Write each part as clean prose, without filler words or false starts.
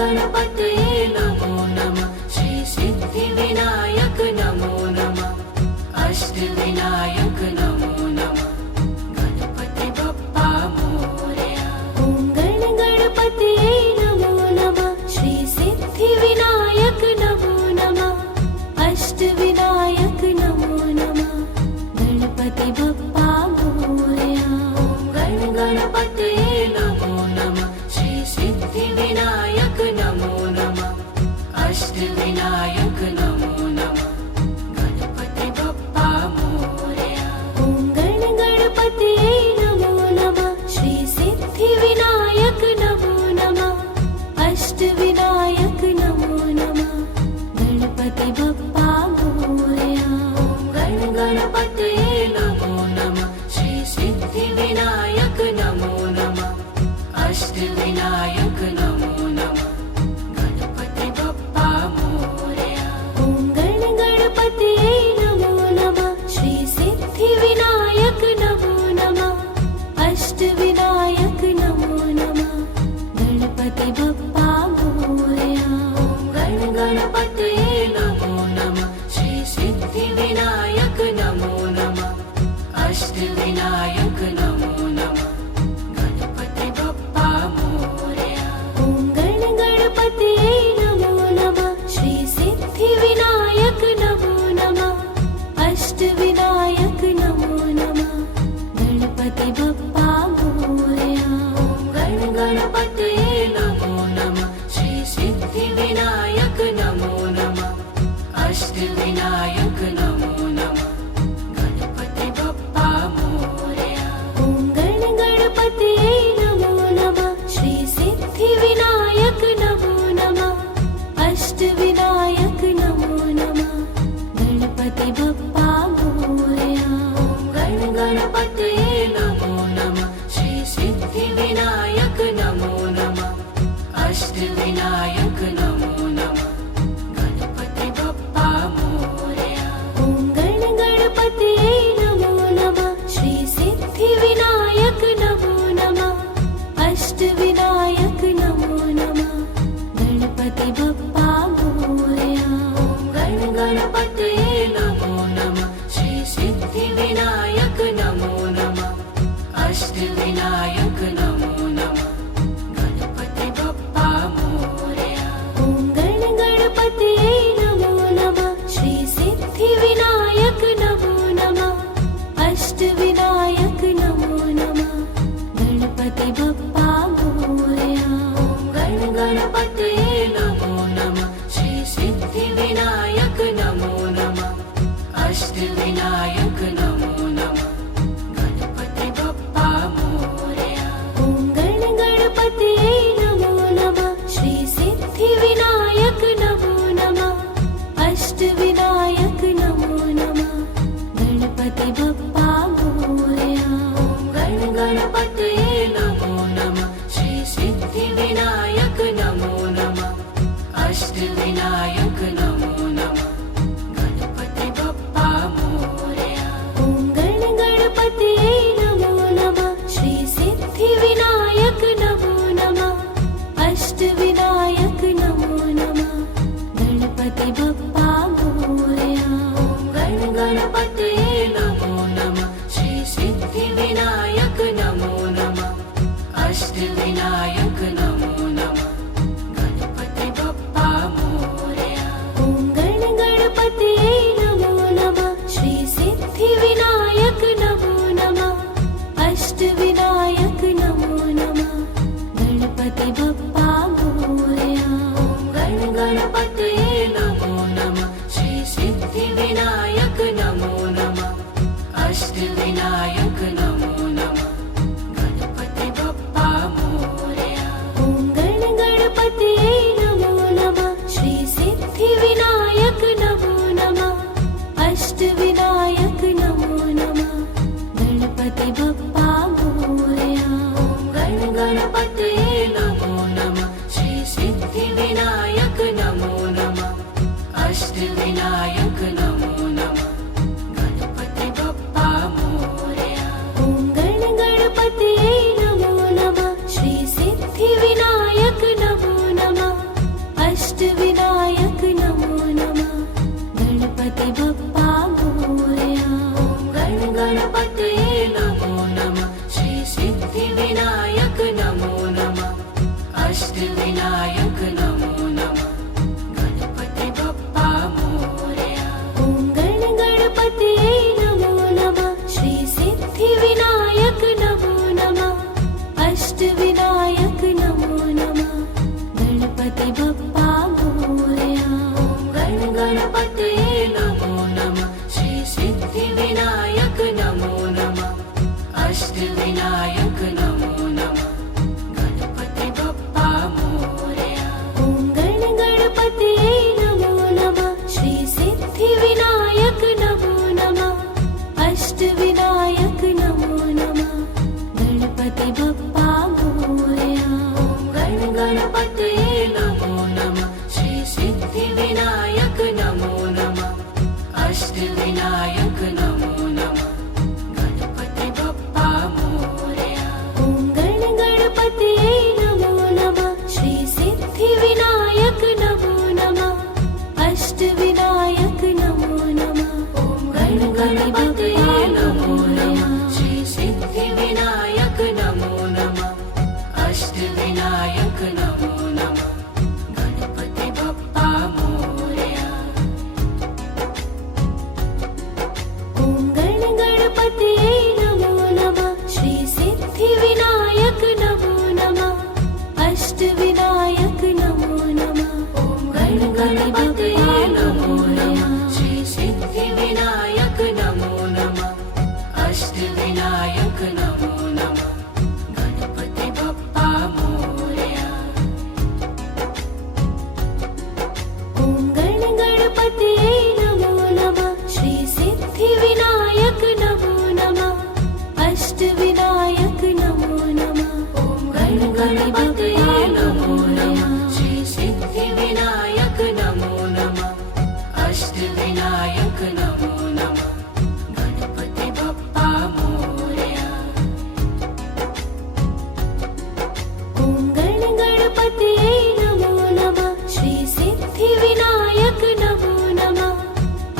गणपतये नमो नमः। श्री सिद्धिविनायक नमो नमः। अष्टविनायक नमो नमः। गणपति बप्पा मोरया। ॐ गणपतये नमो नमः। श्री सिद्धिविनायक नमो नमः। अष्टविनायक नमो नमः। गणपति बप्पा मोरया। ॐ गणपतये नमो नमः। श्री सिद्धिविनायक नमो नमः। अष्टविनायक नमो नमः। गणपति बप्पा मोरया। ॐ गणपतये नमो नमः। श्री सिद्धिविनायक नमो नमः। अष्टविनायक नमो नमः। गणपति बप्पा मोरया। ॐ गणपतये नमो नमः। श्री सिद्धिविनायक नमो नमः। अष्टविनायक नमो नमः। गणपति बप्पा मोरया। ॐ गणपतये नमो नमः। श्री सिद्धिविनायक नमो नमः। अष्टविनायक नमो नमः। गणपति बप्पा मोरया। ॐ गणपतये नमो नमः। श्री सिद्धिविनायक नमो नमः। अष्टविनायक नमो नमः। गणपति बप्पा मोरया। ॐ गणपतये नमो नमः। श्री सिद्धिविनायक नमो नमः। अष्टविनायक नमो नमः। गणपति बप्पा मोरया। ॐ गणपतये नमो नमः। श्री सिद्धिविनायक नमो नमः। अष्टविनायक नमो नमः। गणपति बप्पा मोरया। ॐ गणपतये नमो नमः। श्री सिद्धिविनायक नमो नमः। अष्टविनायक नमो नमः। गणपति बप्पा मोरया। ॐ गणपतये नमो नमः। श्री सिद्धिविनायक नमो नमः। अष्टविनायक नमो नमः। गणपति बप्पा मोरया। ॐ गणपतये नमो नमः। श्री सिद्धिविनायक नमो नमः। अष्टविनायक नमो नमः। गणपति बप्पा मोरया। ॐ गणपतये नमो नमः। श्री सिद्धिविनायक नमो नमः। अष्टविनायक नमो नमः। गणपति बप्पा मोरया। ॐ गणपतये नमो नमः। श्री सिद्धिविनायक नमो नमः। अष्टविनायक नमो नमः। गणपति बप्पा मोरया। ॐ गणपतये नमो नमः। श्री सिद्धिविनायक नमो नमः। अष्टविनायक नमो नमः। गणपति बप्पा मोरया। ॐ गणपतये नमो नमः। श्री सिद्धिविनायक नमो नमः। अष्टविनायक नमो नमः। गणपति बप्पा मोरया। ॐ गणपतये नमो नमः। श्री सिद्धिविनायक नमो नमः। अष्टविनायक नमो नमः। गणपति बप्पा मोरया। ॐ गणपतये नमो नमः। श्री सिद्धिविनायक नमो नमः। अष्टविनायक नमो नमः। गणपति बप्पा मोरया। ॐ गणपतये नमो नमः। श्री सिद्धिविनायक नमो नमः। अष्टविनायक नमो नमः। गणपति बप्पा मोरया। ॐ गणपतये नमो नमः। श्री सिद्धिविनायक नमो नमः। अष्टविनायक नमो नमः। गणपति बप्पा मोरया। ॐ गणपतये नमो नमः। श्री सिद्धिविनायक नमो नमः। अष्टविनायक नमो नमः। गणपति बप्पा मोरया। ॐ गणपतये नमो नमः। श्री सिद्धिविनायक नमो नमः। अष्टविनायक नमो नमः। गणपति बप्पा मोरया। ॐ गणपतये नमो नमः। श्री सिद्धिविनायक नमो अष्टविनायक नमो नमः गणपति बप्पा मोरया। ॐ गणपतये नमो नमः श्री सिद्धिविनायक नमो नमः अष्टविनायक नमो नमः गणपति बप्पा मोरया। ॐ गणपतये नमो नमः श्री सिद्धिविनायक नमो नमः अष्टविनायक नमो नमः गणपति बप्पा मोरया। ॐ गणपतये नमो नमः श्री सिद्धिविनायक नमो नमः अष्टविनायक नमो नमः गणपति बप्पा मोरया। ॐ गणपतये नमो नमः श्री सिद्धिविनायक नमो नमः अष्टविनायक नमो नमः गणपति बप्पा मोरया। ॐ गणपतये नमो नमः श्री सिद्धिविनायक नमो नमः अष्टविनायक नमो नमः ॐ गणपतये नमो नमः श्री सिद्धिविनायक नमो नमः अष्टविनायक नमो नमः गणपति बप्पा मोरया। ॐ गणपतये नमो नमः श्री सिद्धिविनायक नमो नमः अष्टविनायक नमो नमः ॐ गणपतये नमो नमः श्री सिद्धिविनायक नमो नमः अष्टविनायक नमो नमः गणपति बप्पा मोरया। ॐ गणपतये नमो नमः श्री सिद्धिविनायक नमो नमः अष्टविनायक नमो नमः ॐ गणपतये नमो नमः श्री सिद्धिविनायक नमो नमः अष्टविनायक नमो नमः गणपति बप्पा मोरया। ॐ गणपतये नमो नमः श्री सिद्धिविनायक नमो नमः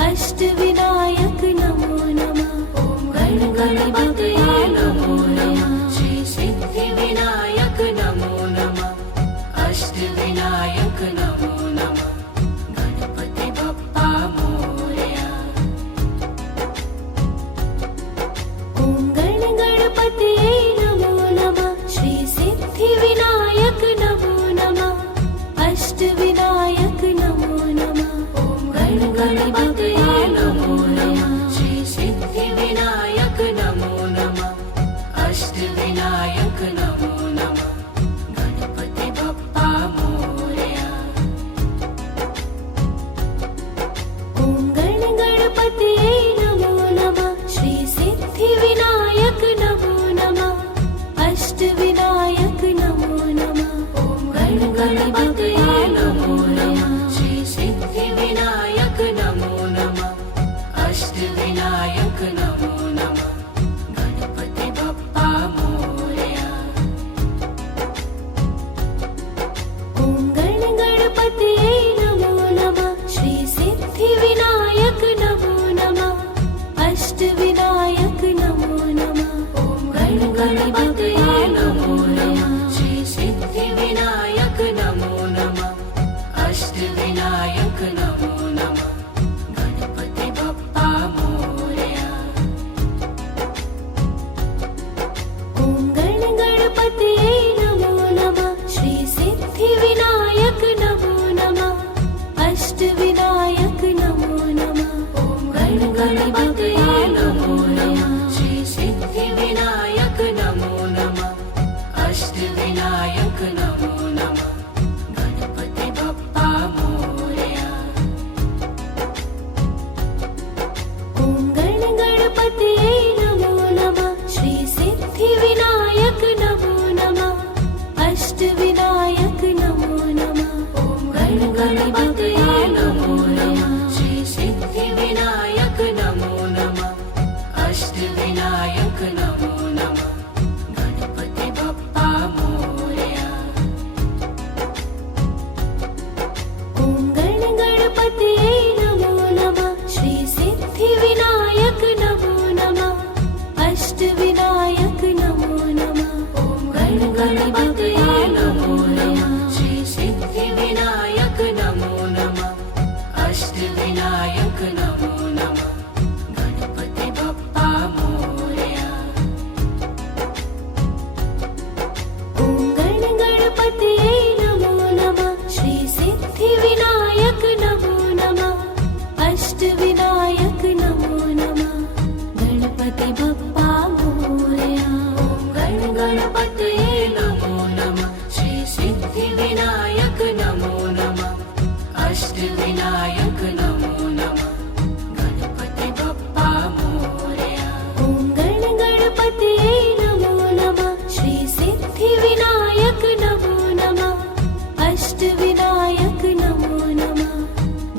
अष्टविनायक नमो नमः ॐ गणपतये नमो नमः श्री सिद्धिविनायक नमो नमः अष्टविनायक नमो नमः गणपति बप्पा मोरया। ॐ गणपतये नमो नमः श्री सिद्धिविनायक नमो नमः अष्टविनायक नमो नमः ॐ गणपतये नमो नमः श्री सिद्धिविनायक नमो नमः अष्टविनायक नमो नमः गणपति बप्पा मोरया। ॐ गणपतये नमो नमः श्री सिद्धिविनायक नमो नमः अष्टविनायक नमो नमः ॐ गणपतये नमो नमः श्री सिद्धिविनायक नमो नमः अष्टविनायक नमो नमः गणपति बप्पा मोरया। ॐ गणपतये नमो नमः श्री सिद्धिविनायक नमो नमः अष्टविनायक नमो नमः ॐ गणपतये नमो नमः श्री सिद्धिविनायक नमो नमः अष्टविनायक नमो नमः गणपति बप्पा मोरया। ॐ गणपतये नमो नमः श्री सिद्धिविनायक नमो नमः अष्टविनायक नमो नमः ॐ गणपतये नमो नमः श्री सिद्धिविनायक नमो नमः अष्टविनायक नमो नमः गणपति बप्पा मोरया। ॐ गणपतये नमो नमः श्री सिद्धिविनायक नमो नमः अष्टविनायक नमो नमः ॐ गणपतये नमो नमः श्री सिद्धिविनायक नमो नमः अष्टविनायक नमो नमः गणपति बप्पा मोरया। ॐ गणपतये नमो नमः श्री सिद्धिविनायक नमो नमः अष्टविनायक नमो नमः ॐ गणपतये नमो नमः श्री अष्टविनायक नमो नमः गणपति बप्पा मोरया ॐ गण गणपतये नमो नमः श्री सिद्धिविनायक नमो नमः अष्टविनायक नमो नमः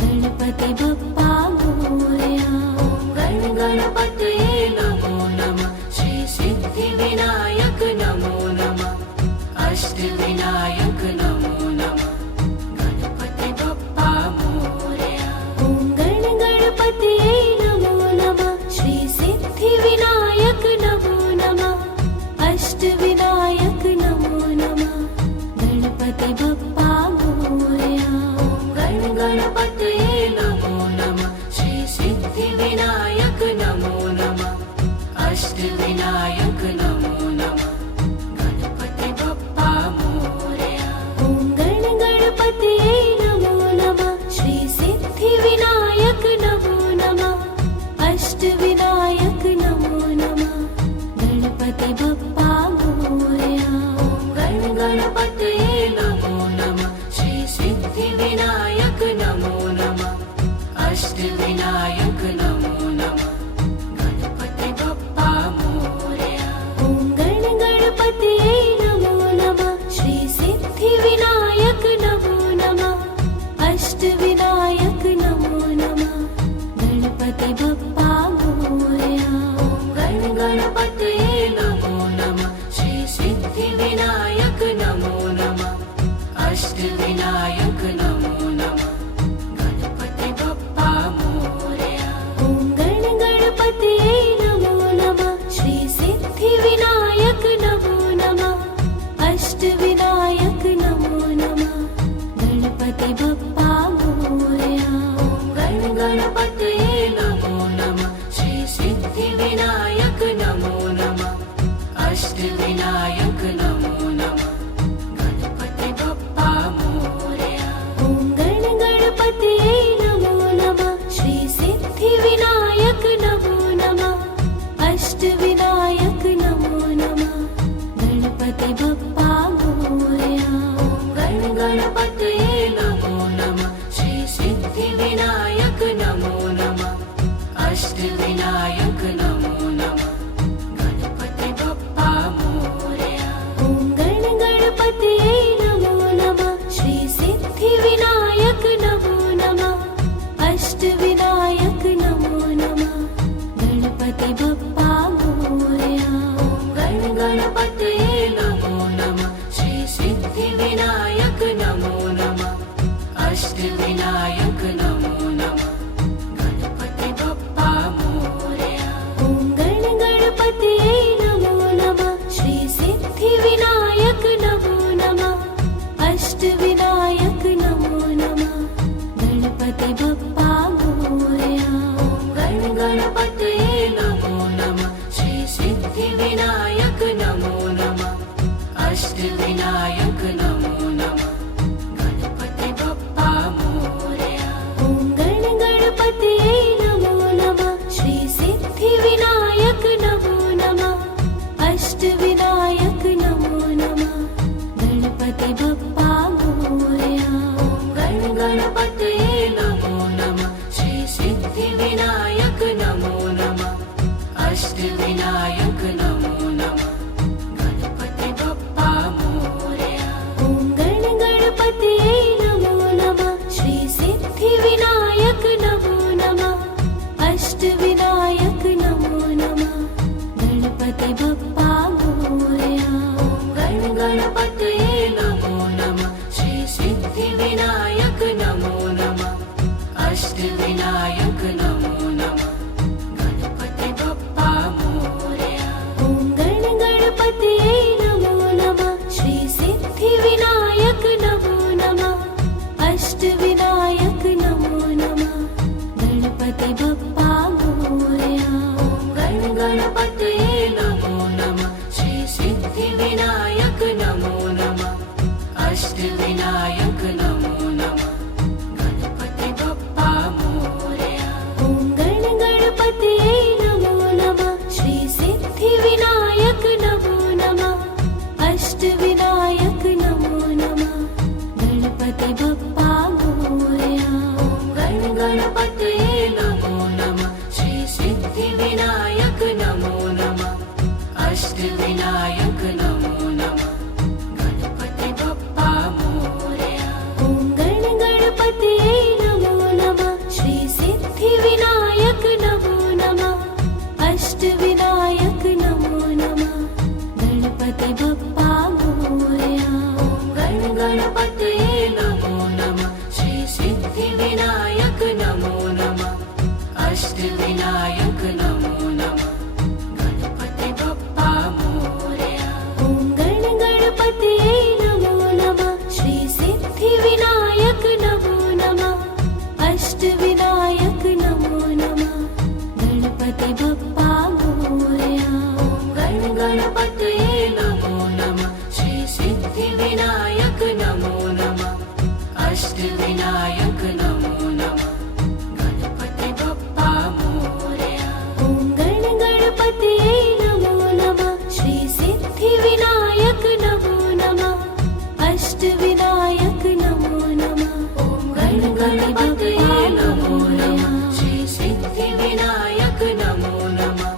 गणपति बप्पा मोरया ॐ गण गणपतये नमो नमः श्री सिद्धिविनायक नमो नमः अष्टविनायक नमो नमः गणपति बप्पा मोरया ॐ गण गणपतये नमो नमः श्री सिद्धिविनायक नमो नमः अष्टविनायक नमो नमः गणपति बप्पा मोरया ॐ गण गणपतये नमो नमः श्री सिद्धिविनायक नमो नमः अष्टविनायक नमो नमः गणपति बप्पा मोरया ॐ गण गणपतये नमो नमः श्री सिद्धिविनायक नमो नमः अष्टविनायक नमो नमः गणपति बप्पा मोरया ॐ गण गणपतये नमो नमः श्री सिद्धिविनायक नमो नमः अष्टविनायक नमो नमः गणपति बप्पा मोरया ॐ गण गणपतये नमो नमः श्री सिद्धिविनायक नमो नमः अष्टविनायक नमो नमः गणपति बप्पा मोरया ॐ गण गणपतये नमो नमः श्री सिद्धिविनायक नमो नमः अष्टविनायक नमो नमः गणपति बप्पा मोरया ॐ गण गणपतये नमो नमः श्री सिद्धिविनायक नमो नमः अष्टविनायक नमो नमः गणपति बप्पा मोरया ॐ गण गणपतये नमो नमः श्री सिद्धिविनायक नमो नमः अष्टविनायक नमो नमः गणपति बप्पा मोरया ॐ गण गणपतये नमो नमः श्री सिद्धिविनायक नमो नमः अष्टविनायक नमो नमः गणपति बप्पा मोरया ॐ गण गणपतये नमो नमः श्री सिद्धिविनायक नमो नमः अष्टविनायक नमो नमः गणपति बप्पा मोरया ॐ गण गणपतये नमो नमः श्री सिद्धिविनायक नमो नमः अष्टविनायक नमो नमः गणपति बप्पा मोरया ॐ गण गणपतये नमो नमः श्री सिद्धिविनायक नमो नमः अष्टविनायक नमो नमः गणपति बप्पा मोरया ॐ गण गणपतये नमो नमः श्री सिद्धिविनायक नमो नमः अष्टविनायक नमो नमः गणपति बप्पा मोरया ॐ गण गणपतये नमो नमः श्री सिद्धिविनायक नमो नमः अष्टविनायक नमो नमः गणपति बप्पा मोरया ॐ गण गणपतये नमो नमः श्री सिद्धिविनायक नमो नमः अष्टविनायक नमो नमः गणपति बप्पा मोरया ॐ गण गणपतये नमो नमः श्री सिद्धिविनायक नमो नमः अष्टविनायक नमो नमः गणपति बप्पा मोरया ॐ गण गणपतये नमो नमः श्री सिद्धिविनायक नमो नमः अष्टविनायक नमो नमः गणपति बप्पा मोरया ॐ गण गणपतये नमो नमः श्री सिद्धिविनायक नमो अष्टविनायक नमो नमः गणपति बप्पा मोरया। ॐ गण गणपतये नमो नमः श्री सिद्धिविनायक नमो नमः अष्टविनायक नमो नमः। ॐ गण गणपतये नमो नमः श्री सिद्धिविनायक नमो नमः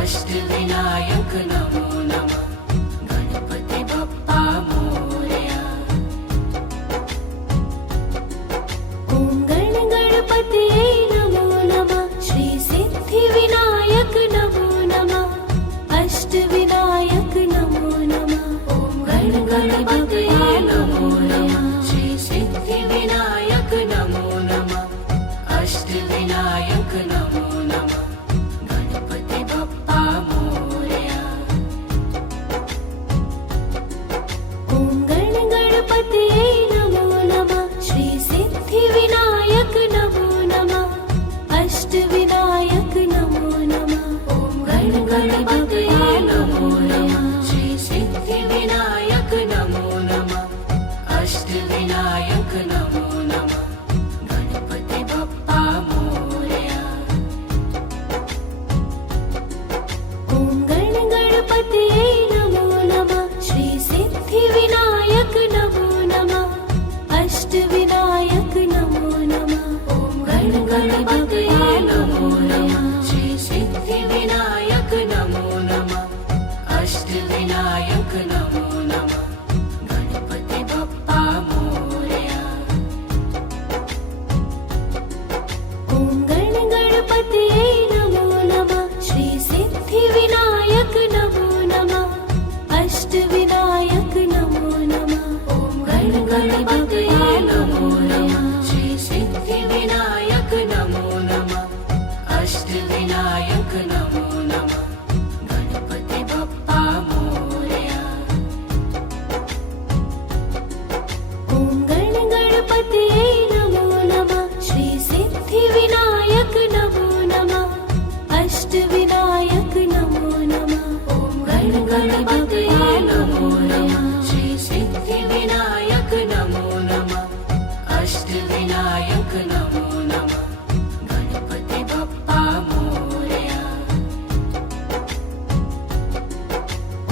अष्टविनायक नमो नमः गणपति बप्पा मोरया। ॐ गण गणपतये नमो नमः श्री सिद्धिविनायक नमो नमः अष्टविनायक नमो नमः। ॐ गण गणपतये नमो नमः श्री सिद्धिविनायक नमो नमः अष्टविनायक नमो नमः गणपति बप्पा मोरया। ॐ गण गणपतये नमो नमः श्री सिद्धिविनायक नमो नमः अष्टविनायक नमो नमः। ॐ गण गणपतये नमो नमः श्री सिद्धिविनायक नमो नमः अष्टविनायक नमो नमः गणपति बप्पा मोरया। ॐ गण गणपतये नमो नमः श्री सिद्धिविनायक नमो नमः अष्टविनायक नमो नमः। ॐ गण गणपतये नमो नमः श्री सिद्धिविनायक नमो नमः अष्टविनायक नमो नमः गणपति बप्पा मोरया। ॐ गण गणपतये नमो नमः श्री सिद्धिविनायक नमो नमः अष्टविनायक नमो नमः। ॐ गण गणपतये नमो नमः श्री सिद्धिविनायक नमो नमः अष्टविनायक नमो नमः गणपति बप्पा मोरया। ॐ गण गणपतये नमो नमः श्री सिद्धिविनायक नमो नमः अष्टविनायक नमो नमः। ॐ गण गणपतये नमो नमः श्री सिद्धिविनायक नमो नमः अष्टविनायक नमो नमः गणपति बप्पा मोरया।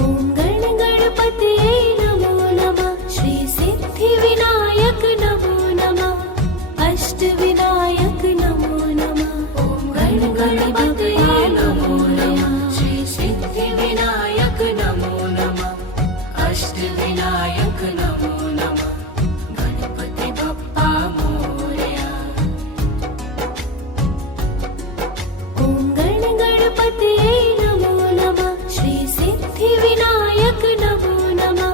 ॐ गण गणपतये नमो नमः श्री सिद्धिविनायक नमो नमः अष्टविनायक नमो नमः। ॐ गण गणपतये नमो नमः श्री सिद्धिविनायक नमो नमः अष्टविनायक नमो नमः गणपति बप्पा मोरया। ॐ गण गणपतये नमो नमः श्री सिद्धिविनायक नमो नमः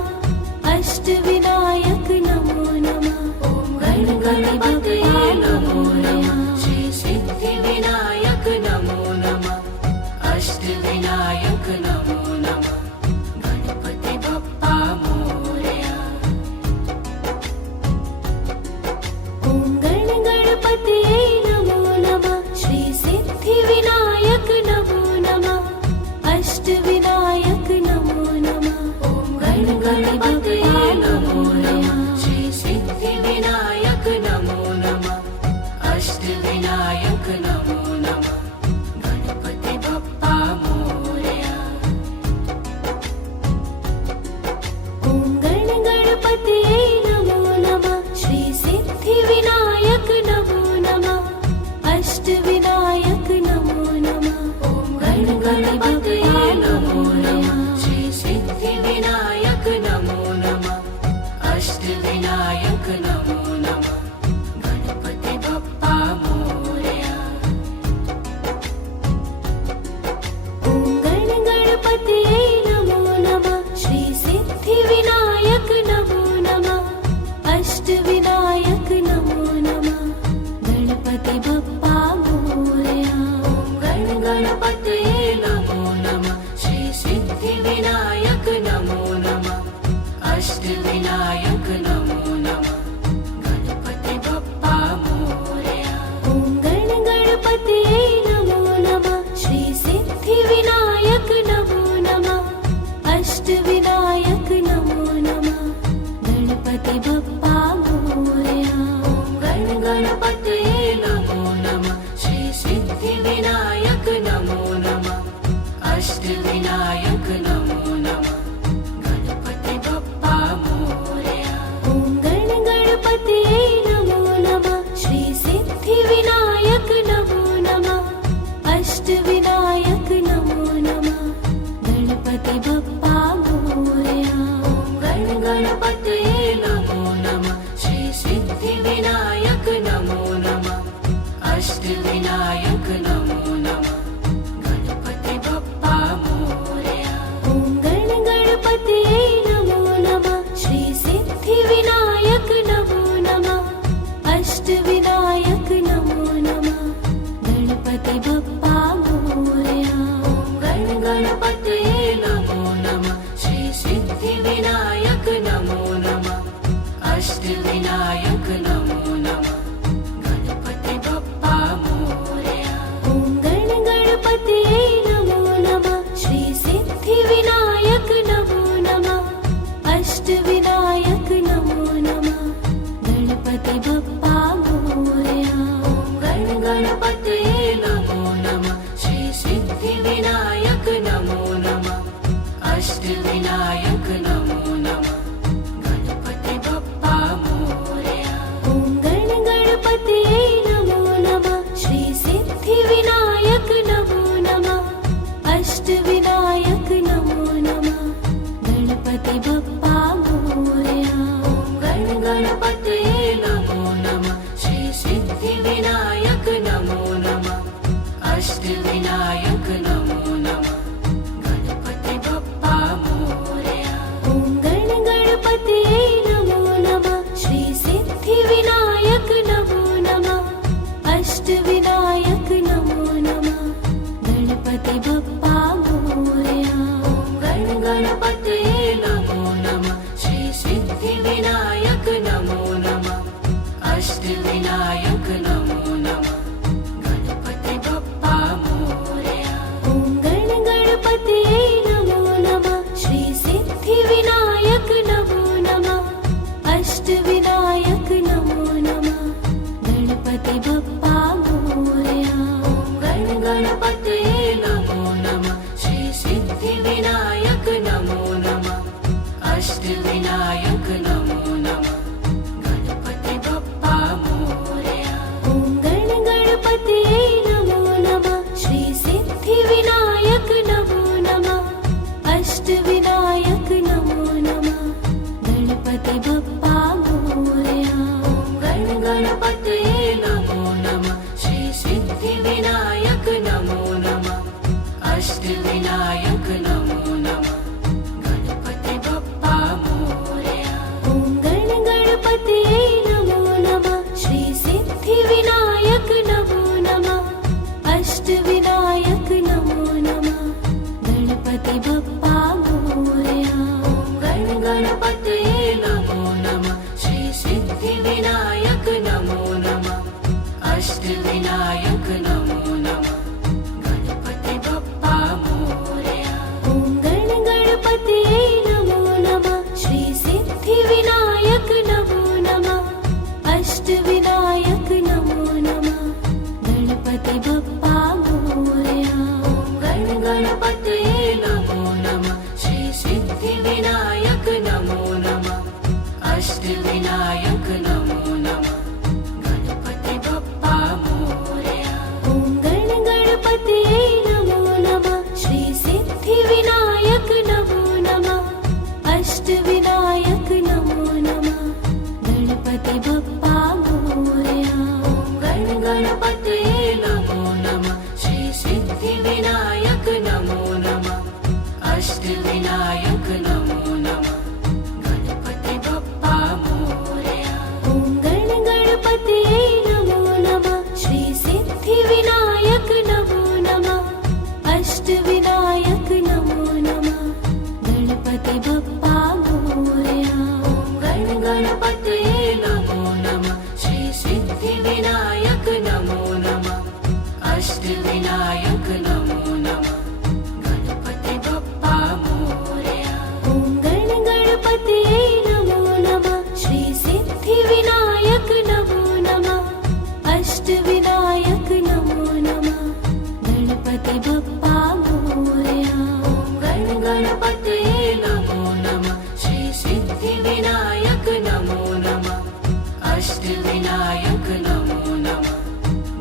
अष्टविनायक नमो नमः। ॐ गण गणपतये नमो नमः श्री सिद्धिविनायक नमो नमः अष्टविनायक नमो नमः गणपति बप्पा मोरया। ॐ गण गणपतये नमो नमः श्री सिद्धिविनायक नमो नमः अष्टविनायक नमो नमः। ॐ गण गणपतये नमो नमः श्री सिद्धिविनायक नमो नमः अष्टविनायक नमो नमः गणपति बप्पा मोरया। ॐ गण गणपतये नमो नमः श्री सिद्धिविनायक नमो नमः अष्टविनायक नमो नमः। ॐ गण गणपतये नमो नमः श्री सिद्धिविनायक नमो नमः अष्टविनायक नमो नमः गणपति बप्पा मोरया। ॐ गण गणपतये नमो नमः श्री सिद्धिविनायक नमो नमः अष्टविनायक नमो नमः गणपति बप्पा मोरया। ॐ गण गणपतये नमो नमः श्री सिद्धिविनायक नमो नमः अष्टविनायक नमो नमः गणपति बप्पा मोरया। ॐ गण गणपतये नमो नमः श्री सिद्धिविनायक नमो नमः अष्टविनायक नमो नमः गणपति बप्पा मोरया। गणपतये नमो नमः श्री सिद्धिविनायक नमो नमः अष्टविनायक नमो नमः गणपति बप्पा मोरया ॐ गणपतये नमो नमः श्री सिद्धिविनायक नमो नमः अष्टविनायक नमो नमः गणपति बप्पा मोरया ॐ गणपतये नमो नमः श्री सिद्धिविनायक नमो नमः अष्टविनायक नमो नमः गणपति बप्पा मोरया ॐ गणपतये नमो नमः श्री सिद्धिविनायक नमो नमः अष्टविनायक नमो नमः गणपति बप्पा मोरया ॐ गणपतये नमो नमः श्री सिद्धिविनायक नमो नमः अष्टविनायक नमो नमः गणपति बप्पा मोरया ॐ गणपतये नमो नमः श्री सिद्धिविनायक नमो नमः अष्टविनायक नमो नमः गणपति बप्पा मोरया ॐ गणपतये नमो नमः श्री सिद्धिविनायक नमो नमः अष्टविनायक नमो नमः गणपति बप्पा मोरया ॐ गणपतये नमो नमः श्री सिद्धिविनायक नमो नमः अष्टविनायक नमो नमः गणपति बप्पा मोरया ॐ गणपतये नमो नमः श्री सिद्धिविनायक नमो नमः अष्टविनायक नमो नमः गणपति बप्पा मोरया ॐ गणपतये नमो नमः श्री सिद्धिविनायक नमो नमः अष्टविनायक नमो नमः गणपति बप्पा मोरया ॐ गणपतये नमो नमः श्री सिद्धिविनायक नमो नमः अष्टविनायक नमो नमः गणपति बप्पा मोरया ॐ गणपतये नमो नमः श्री सिद्धिविनायक नमो नमः अष्टविनायक नमो नमः गणपति बप्पा मोरया ॐ गणपतये नमो नमः श्री सिद्धिविनायक नमो नमः अष्टविनायक नमो नमः गणपति बप्पा मोरया ॐ गणपतये नमो नमः श्री सिद्धिविनायक नमो नमः अष्टविनायक नमो नमः गणपति बप्पा मोरया ॐ गणपतये नमो नमः श्री सिद्धिविनायक नमो नमः अष्टविनायक नमो नमः गणपति बप्पा मोरया ॐ गणपतये नमो नमः श्री सिद्धिविनायक नमो नमः अष्टविनायक नमो नमः गणपति बप्पा मोरया ॐ गणपतये नमो नमः श्री सिद्धिविनायक नमो नमः अष्टविनायक नमो नमः गणपति बप्पा मोरया ॐ गणपतये नमो नमः श्री सिद्धिविनायक नमो नमः अष्टविनायक नमो नमः गणपति बप्पा मोरया ॐ गणपतये नमो नमः श्री सिद्धिविनायक नमो नमः अष्टविनायक नमो नमः गणपति बप्पा मोरया ॐ गणपतये नमो नमः श्री सिद्धिविनायक नमो नमः अष्टविनायक नमो नमः गणपति बप्पा मोरया ॐ गणपतये नमो नमः श्री सिद्धिविनायक नमो नमः अष्टविनायक नमो नमः गणपति बप्पा मोरया ॐ गणपतये नमो नमः श्री सिद्धिविनायक नमो नमः अष्टविनायक नमो नमः गणपति बप्पा मोरया ॐ गणपतये नमो नमः अष्टविनायक नमो नमः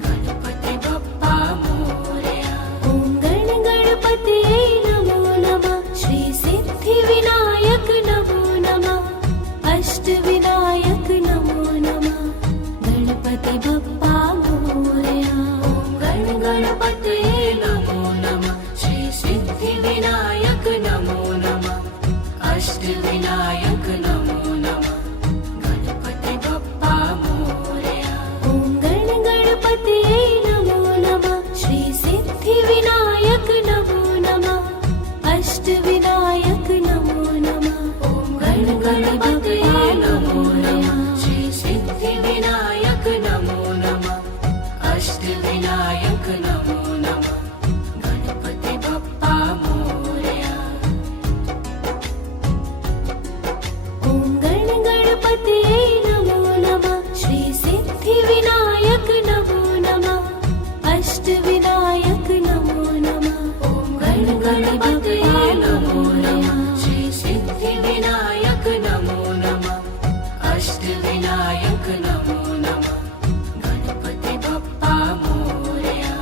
गणपति बप्पा मोरया ॐ गण गणपतये नमो नमः श्री सिद्धिविनायक नमो नमः अष्टविनायक नमो नमः गणपति बप्पा मोरया ॐ गण गणपतये नमो नमः श्री सिद्धिविनायक नमो नमः अष्टविनायक नमो नमः गणपति बप्पा मोरया ॐ गण गणपतये नमो नमः श्री सिद्धिविनायक नमो नमः अष्टविनायक नमो नमः ॐ गण गणपतये नमो नमः श्री सिद्धिविनायक नमो नमः अष्टविनायक नमो नमः गणपति बप्पा मोरया ॐ गण गणपतये नमो नमः श्री सिद्धिविनायक नमो नमः अष्टविनायक नमो नमः ॐ गण गणपतये नमो नमः श्री सिद्धिविनायक नमो नमः अष्टविनायक नमो नमः गणपति बप्पा मोरया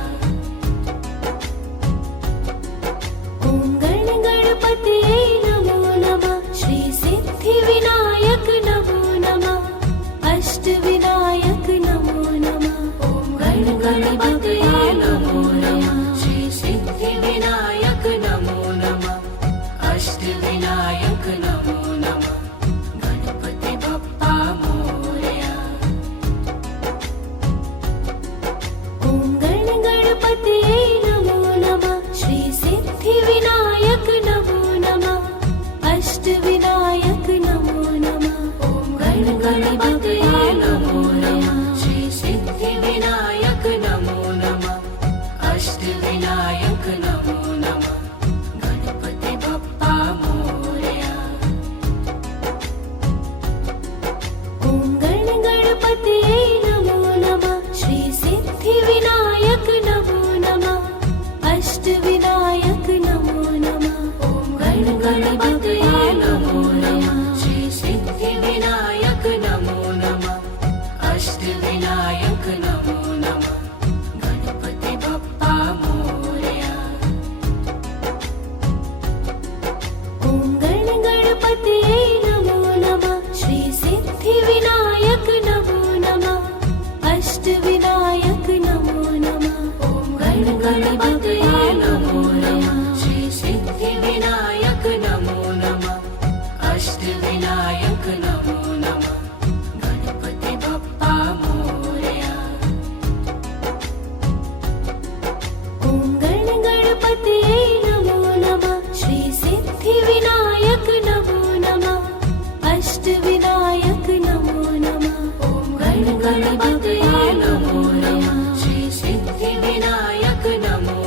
ॐ गण गणपतये नमो नमः श्री सिद्धिविनायक नमो नमः अष्टविनायक नमो नमः ॐ गण गणपतये नमो नमः श्री सिद्धिविनायक नमो नमः अष्टविनायक नमो नमः गणपति बप्पा मोरया ॐ गण गणपतये नमो नमः श्री सिद्धिविनायक नमो नमः अष्टविनायक नमो नमः ॐ गण गणपतये नमो नमः श्री सिद्धिविनायक नमो नमः अष्टविनायक नमो नमः गणपति बप्पा मोरया ॐ गण गणपतये नमो नमः श्री सिद्धिविनायक नमो नमः अष्टविनायक नमो नमः ॐ गण गणपतये नमो नमः श्री सिद्धिविनायक नमो नमः अष्टविनायक नमो नमः गणपति बप्पा मोरया ॐ गण गणपतये नमो नमः श्री सिद्धिविनायक नमो नमः अष्टविनायक नमो नमः ॐ गण गणपतये नमो नमः श्री सिद्धिविनायक नमो नमः अष्टविनायक नमो नमः गणपति बप्पा मोरया ॐ गण गणपतये नमो नमः श्री सिद्धिविनायक नमो नमः अष्टविनायक नमो नमः ॐ गण गणपतये नमो नमः श्री सिद्धिविनायक नमो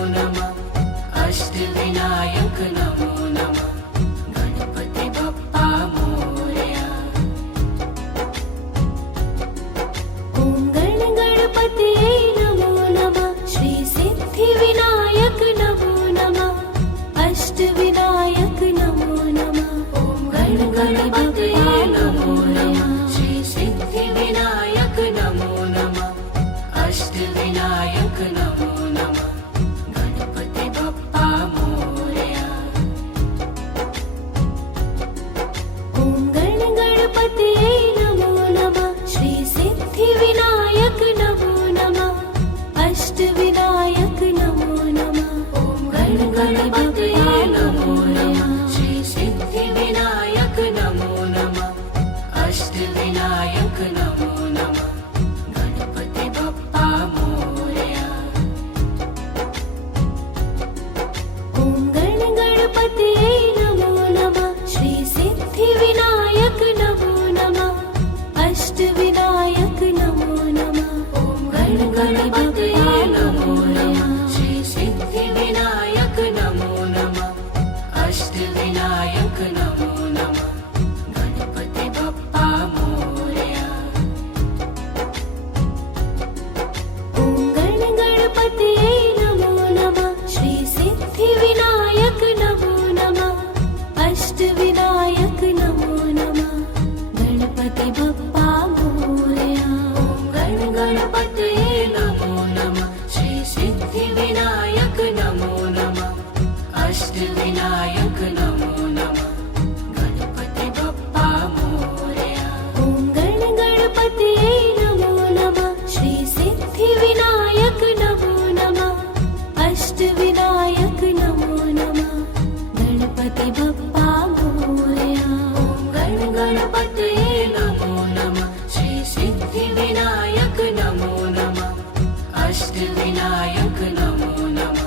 अष्टविनायक नमो नमः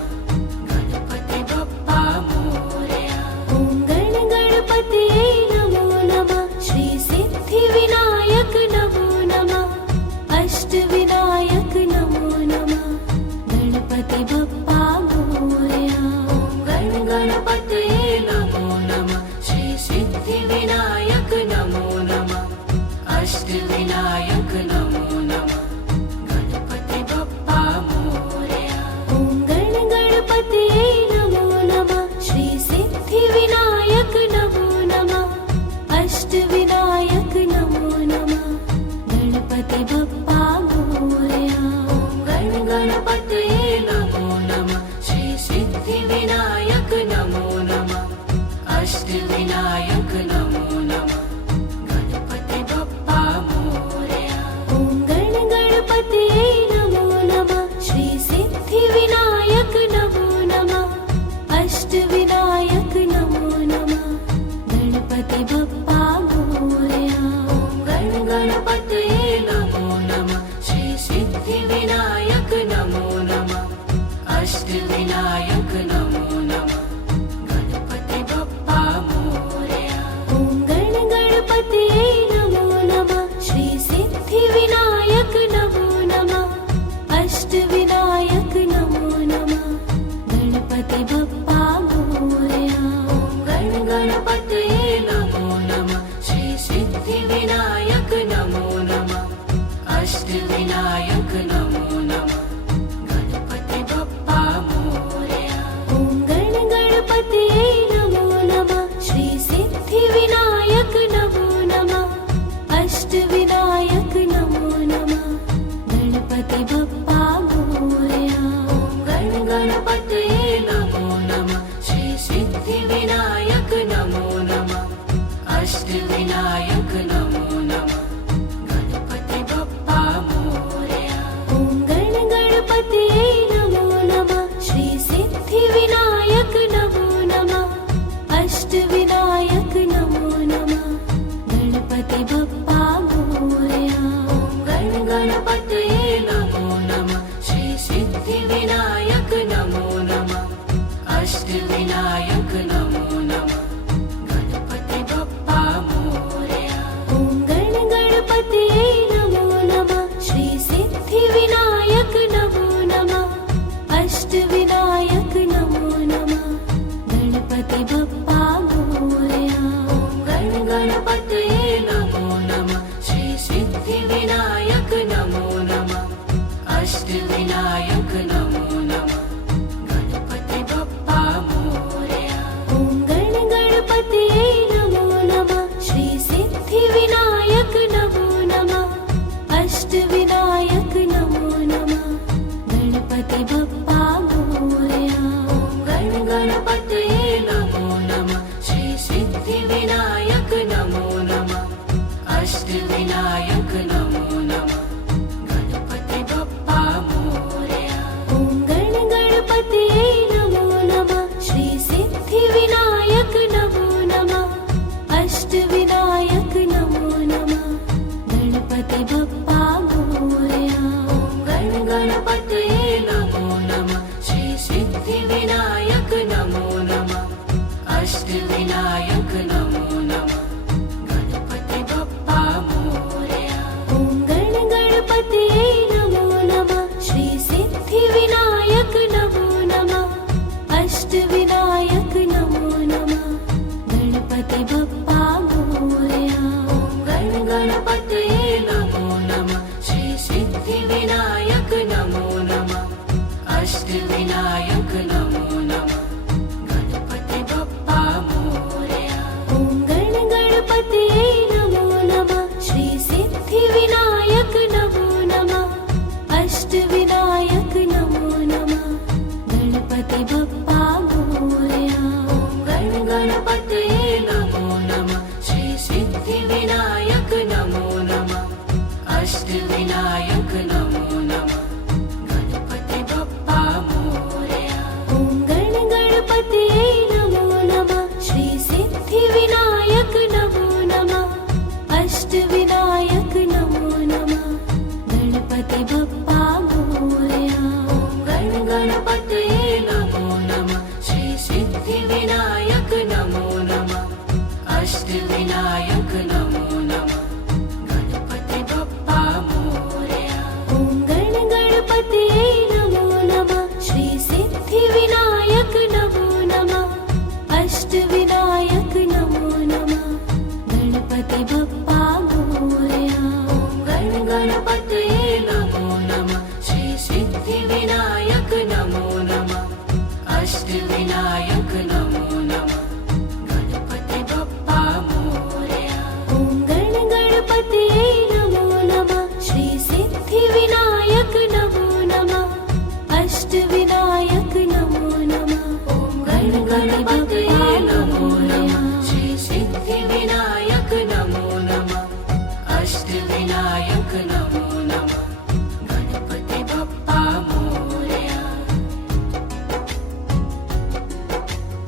गणपति बप्पा मोरया ॐ गण गणपतये नमो नमः श्री सिद्धिविनायक नमो नमः अष्टविनायक नमो नमः गणपति बप्पा मोरया ॐ गण गणपतये नमो नमः श्री सिद्धिविनायक नमो नमः अष्टविनायक नमो नमः गणपति बप्पा मोरया ॐ गण गणपतये नमो नमः श्री सिद्धिविनायक नमो नमः अष्टविनायक नमो नमः गणपति बप्पा मोरया ॐ गण गणपतये नमो नमः श्री सिद्धिविनायक नमो नमः अष्टविनायक नमो नमः गणपति बप्पा मोरया ॐ गण गणपतये नमो नमः श्री सिद्धिविनायक नमो नमः अष्टविनायक नमो नमः गणपति बप्पा मोरया ॐ गण गणपतये नमो नमः श्री सिद्धिविनायक नमो नमः अष्टविनायक नमो नमः गणपति बप्पा मोरया ॐ गण गणपतये नमो नमः श्री सिद्धिविनायक नमो नमः अष्टविनायक नमो नमः गणपति बप्पा मोरया ॐ गण गणपतये नमो नमः श्री सिद्धिविनायक नमो नमः अष्टविनायक नमो नमः गणपति बप्पा मोरया ॐ गण गणपतये नमो नमः श्री सिद्धिविनायक नमो नमः अष्टविनायक नमो नमः गणपति बप्पा मोरया ॐ गण गणपतये नमो नमः श्री सिद्धिविनायक नमो नमः अष्टविनायक नमो नमः गणपति बप्पा मोरया ॐ गण गणपतये नमो नमः श्री सिद्धिविनायक नमो नमः अष्टविनायक नमो नमः गणपति बप्पा मोरया ॐ गण गणपतये नमो नमः श्री सिद्धिविनायक नमो नमः अष्टविनायक नमो नमः गणपति बप्पा मोरया ॐ गण गणपतये नमो नमः श्री सिद्धिविनायक नमो नमः अष्टविनायक नमो नमः गणपति बप्पा मोरया ॐ गण गणपतये नमो नमः श्री सिद्धिविनायक नमो नमः अष्टविनायक नमो नमः गणपति बप्पा मोरया ॐ गण गणपतये नमो नमः श्री सिद्धिविनायक नमो नमः अष्टविनायक नमो नमः गणपति बप्पा मोरया ॐ गण गणपतये नमो नमः श्री सिद्धिविनायक नमो नमः अष्टविनायक नमो नमः गणपति बप्पा मोरया ॐ गण गणपतये नमो नमः श्री सिद्धिविनायक नमो नमः अष्टविनायक नमो नमः गणपति बप्पा मोरया ॐ गण गणपतये नमो नमः श्री सिद्धिविनायक नमो नमः अष्टविनायक नमो नमः गणपति बप्पा मोरया ॐ गण गणपतये नमो नमः श्री सिद्धिविनायक नमो नमः अष्टविनायक नमो नमः गणपति बप्पा मोरया ॐ गण गणपतये नमो नमः श्री सिद्धिविनायक नमो नमः अष्टविनायक नमो नमः गणपति बप्पा मोरया ॐ गण गणपतये नमो नमः श्री सिद्धिविनायक नमो नमः अष्टविनायक नमो नमः गणपति बप्पा मोरया ॐ गण गणपतये नमो नमः श्री सिद्धिविनायक नमो नमः अष्टविनायक नमो नमः गणपति बप्पा मोरया ॐ गण गणपतये नमो नमः श्री सिद्धिविनायक नमो नमः अष्टविनायक नमो नमः गणपति बप्पा मोरया गणपतये नमो नमः श्री सिद्धिविनायक नमो नमः अष्टविनायक नमो नमः गणपति बप्पा मोरया ॐ गणपतये नमो नमः श्री सिद्धिविनायक नमो नमः अष्टविनायक नमो नमः ॐ गणपतये नमो नमः श्री सिद्धिविनायक नमो नमः अष्टविनायक नमो नमः गणपति बप्पा मोरया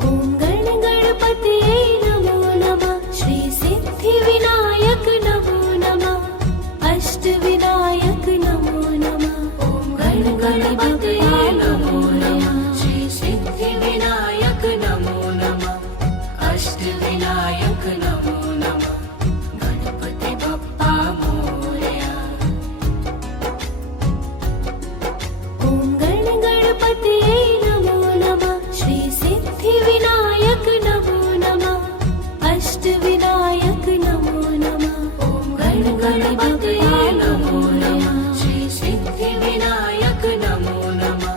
ॐ गणपतये नमो नमः श्री सिद्धिविनायक नमो नमः अष्टविनायक नमो नमः ॐ गणपतये नमो नमः श्री सिद्धिविनायक नमो नमः अष्टविनायक नमो नमः गणपति बप्पा मोरया ॐ गणपतये नमो नमः श्री सिद्धिविनायक नमो नमः अष्टविनायक नमो नमः ॐ गणपतये नमो नमः श्री सिद्धिविनायक नमो नमः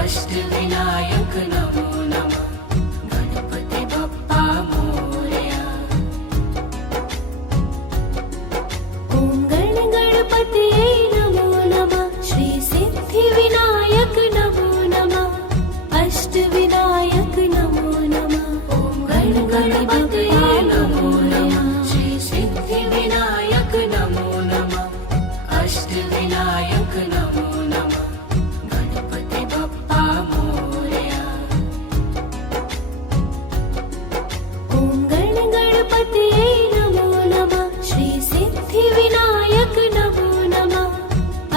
अष्टविनायक नमो नमः गणपति बप्पा मोरया ॐ गणपतये नमो नमः श्री सिद्धिविनायक नमो नमः अष्टविनायक नमो नमः ॐ गणपतये नमो नमः श्री सिद्धिविनायक नमो नमः अष्टविनायक नमो नमः गणपति बप्पा मोरया ॐ गणपतये नमो नमः श्री सिद्धिविनायक नमो नमः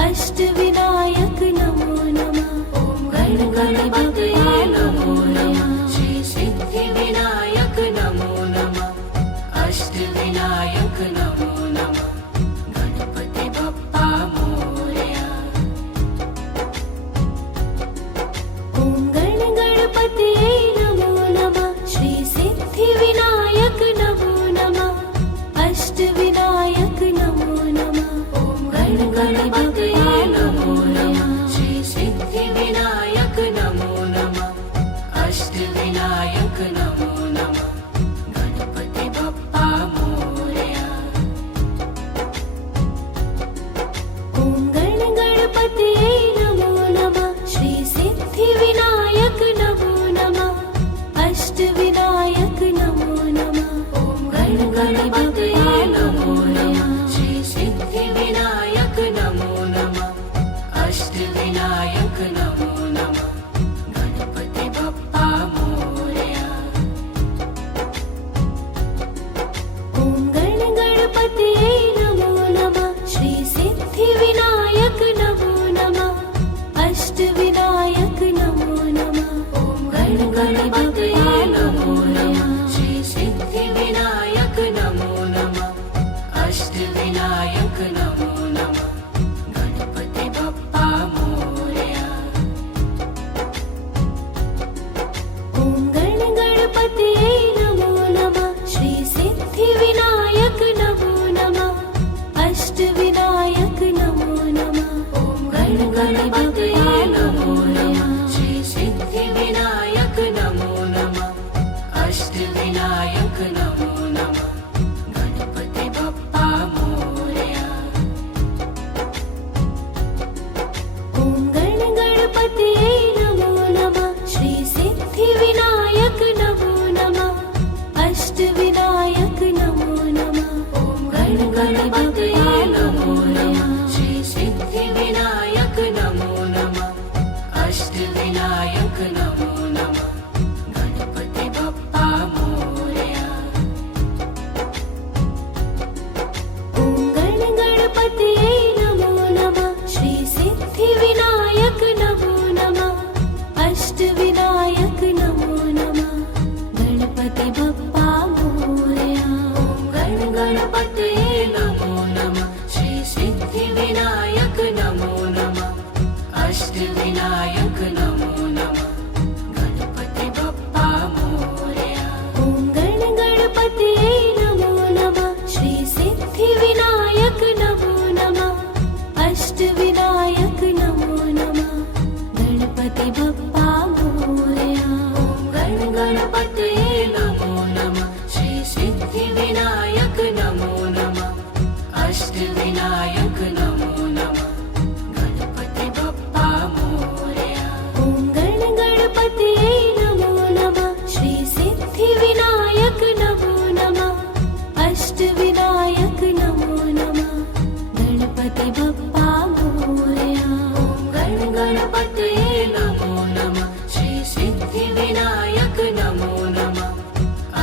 अष्टविनायक नमो नमः ॐ गणपतये नमो नमः श्री सिद्धिविनायक नमो नमः अष्टविनायक नमो नमः गणपति बप्पा मोरया ॐ गणपतये नमो नमः श्री सिद्धिविनायक नमो नमः अष्टविनायक नमो नमः ॐ गणपतये नमो नमः श्री सिद्धिविनायक नमो नमः अष्टविनायक नमो नमः गणपति बप्पा मोरया ॐ गणपतये नमो नमः श्री सिद्धिविनायक नमो नमः अष्टविनायक नमो नमः ॐ गणपतये नमो नमः श्री सिद्धिविनायक नमो नमः अष्टविनायक नमो नमः गणपति बप्पा मोरया ॐ गणपतये नमो नमः श्री सिद्धिविनायक नमो नमः अष्टविनायक नमो नमः ॐ गणपतये नमो नमः श्री सिद्धिविनायक नमो नमः अष्टविनायक नमो नमः गणपति बप्पा मोरया ॐ गणपतये नमो नमः श्री सिद्धिविनायक नमो नमः अष्टविनायक नमो नमः ॐ गणपतये नमो नमः श्री सिद्धिविनायक नमो नमः अष्टविनायक नमो नमः गणपति बप्पा मोरया ॐ गणपतये नमो नमः श्री सिद्धिविनायक नमो नमः अष्टविनायक नमो नमः ॐ गणपतये नमो नमः श्री सिद्धिविनायक नमो नमः अष्टविनायक नमो नमः गणपति बप्पा मोरया गण गणपतये नमो नमः श्री सिद्धिविनायक नमो नमः अष्टविनायक नमो नमः गणपति बप्पा मोरया ॐ गण गणपतये नमो नमः श्री सिद्धिविनायक नमो नमः अष्टविनायक नमो नमः गणपति बप्पा मोरया गण गणपतये नमो नमः श्री सिद्धिविनायक नमो नमः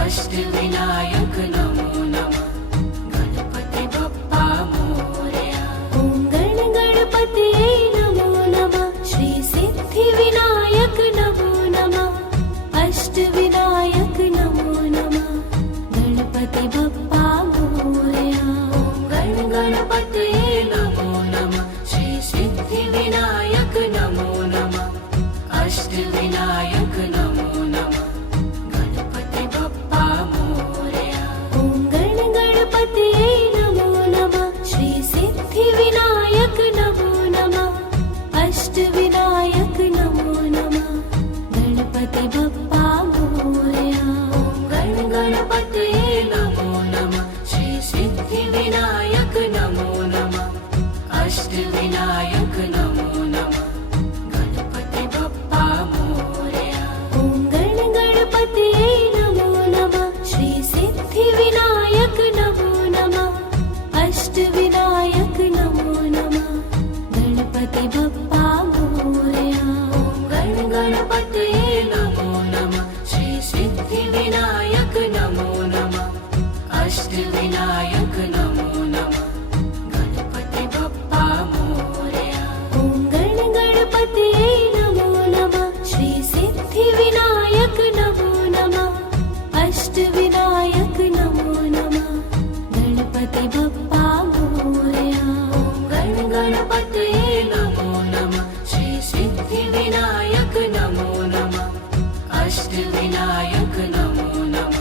अष्टविनायक नमो नमः गणपति बप्पा मोरया ॐ गण गणपतये नमो नमः श्री सिद्धिविनायक नमो नमः अष्टविनायक नमो नमः गणपति बप्पा मोरया गण गणपतये नमो नमः श्री सिद्धिविनायक नमो नमः अष्टविनायक नमो नमः गणपति बप्पा मोरया ॐ गण गणपतये नमो नमः श्री सिद्धिविनायक नमो नमः अष्टविनायक नमो नमः गणपति बप्पा मोरया गण गणपतये नमो नमः श्री सिद्धिविनायक नमो नमः अष्टविनायक नमो नमः गणपति बप्पा मोरया ॐ गण गणपतये नमो नमः श्री सिद्धिविनायक नमो नमः अष्टविनायक नमो नमः गणपति बप्पा मोरया गण गणपतये नमो नमः श्री सिद्धिविनायक नमो नमः अष्टविनायक नमो नमः गणपति बप्पा मोरया ॐ गण गणपतये नमो नमः श्री सिद्धिविनायक नमो नमः अष्टविनायक नमो नमः गणपति बप्पा मोरया गण गणपतये नमो नमः श्री सिद्धिविनायक नमो नमः अष्टविनायक नमो नमः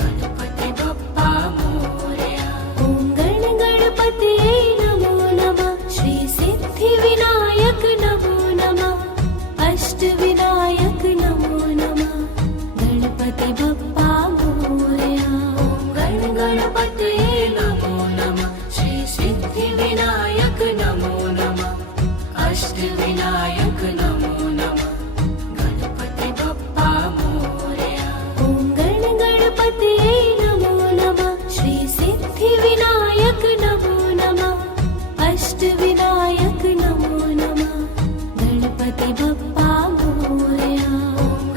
गणपति बप्पा मोरया ॐ गण गणपतये नमो नमः श्री सिद्धिविनायक नमो नमः अष्टविनायक नमो नमः गणपति बप्पा मोरया गण गणपतये नमो नमः श्री सिद्धिविनायक नमो नमः अष्टविनायक नमो नमः गणपति बप्पा मोरया ॐ गण गणपतये नमो नमः श्री सिद्धिविनायक नमो नमः अष्टविनायक नमो नमः गणपति बप्पा मोरया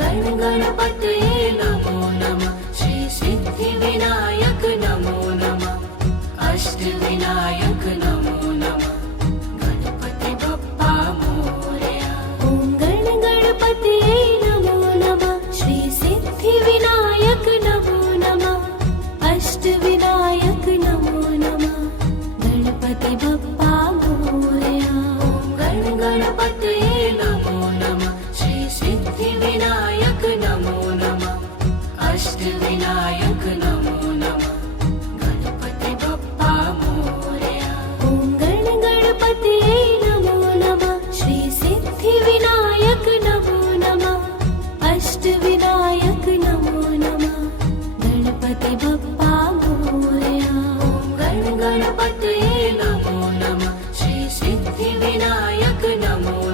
गण गणपतये नमो नमः श्री सिद्धिविनायक नमो नमः अष्टविनायक नमो नमः गणपति बप्पा मोरया ॐ गण गणपतये नमो नमः श्री सिद्धिविनायक नमो नमः अष्टविनायक नमो नमः गणपति बप्पा मोरया गण गणपतये नमो नमः श्री सिद्धिविनायक नमो नमः अष्टविनायक नमो नमः गणपति बप्पा मोरया ॐ गण गणपतये नमो नमः श्री सिद्धिविनायक नमो नमः अष्टविनायक नमो नमः गणपति बप्पा मोरया गण गणपतये नमो नमः श्री सिद्धिविनायक नमो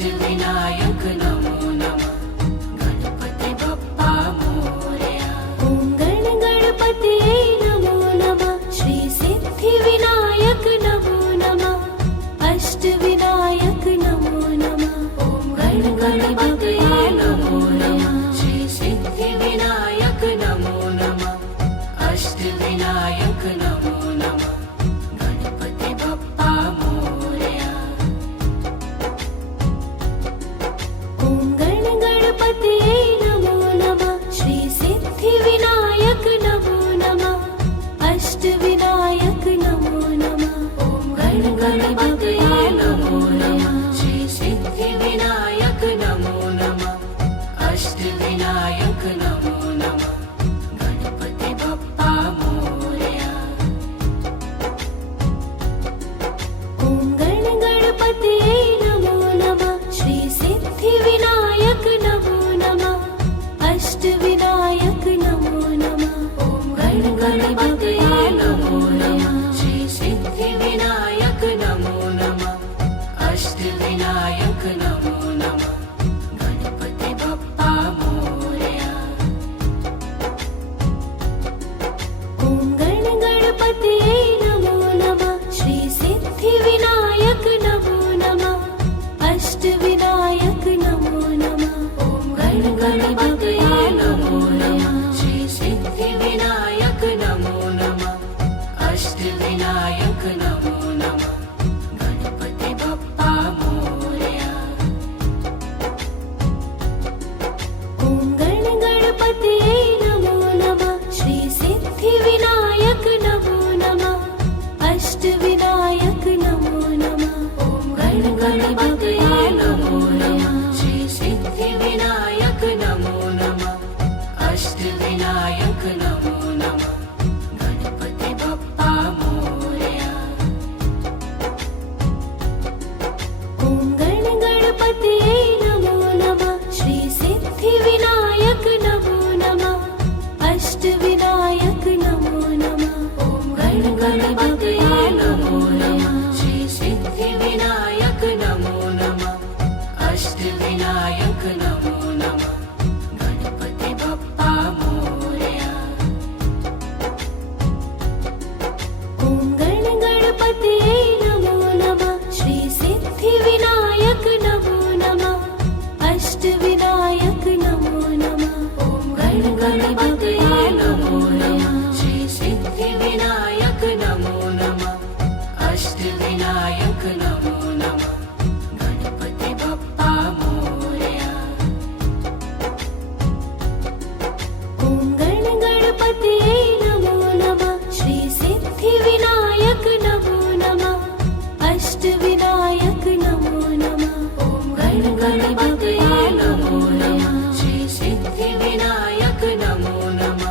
अष्टविनायक नमो नमः गणपति बप्पा मोरया ॐ गण गणपतये नमो नमः श्री सिद्धिविनायक नमो नमः अष्टविनायक नमो नमः ॐ गण गणपतये नमो नमः श्री सिद्धिविनायक नमो नमः अष्टविनायक नमो नमः गणपति बप्पा मोरया ॐ गण गणपतये नमो नमः श्री सिद्धिविनायक नमो नमः अष्टविनायक नमो नमः ॐ गण गणपतये नमो नमः श्री सिद्धिविनायक नमो नमः अष्टविनायक नमो नमः गणपति बप्पा मोरया ॐ गण गणपतये नमो नमः श्री सिद्धिविनायक नमो नमः अष्टविनायक नमो नमः ॐ गण गणपतये नमो नमः श्री सिद्धिविनायक नमो नमः अष्टविनायक नमो नमः गणपति बप्पा मोरया ॐ गण गणपतये नमो नमः श्री सिद्धिविनायक नमो नमः अष्टविनायक नमो नमः ॐ गण गणपतये नमो नमः श्री सिद्धिविनायक नमो नमः अष्टविनायक नमो नमः गणपति बप्पा मोरया ॐ गण गणपतये नमो नमः श्री सिद्धिविनायक नमो नमः अष्टविनायक नमो नमः ॐ गण गणपतये नमो नमः श्री सिद्धिविनायक नमो नमः अष्टविनायक नमो नमः गणपति बप्पा मोरया ॐ गण गणपतये नमो नमः श्री सिद्धिविनायक नमो नमः अष्टविनायक नमो नमः ॐ गण गणपतये नमो नमः श्री सिद्धिविनायक नमो नमः अष्टविनायक नमो नमः गणपति बप्पा मोरया ॐ गण गणपतये नमो नमः श्री सिद्धिविनायक नमो नमः अष्टविनायक नमो नमः ॐ गण गणपतये नमो नमः श्री सिद्धिविनायक नमो नमः अष्टविनायक नमो नमः गणपति बप्पा मोरया ॐ गण गणपतये नमो नमः श्री सिद्धिविनायक नमो नमः अष्टविनायक नमो नमः ॐ गण गणपतये नमो नमः श्री सिद्धिविनायक नमो नमः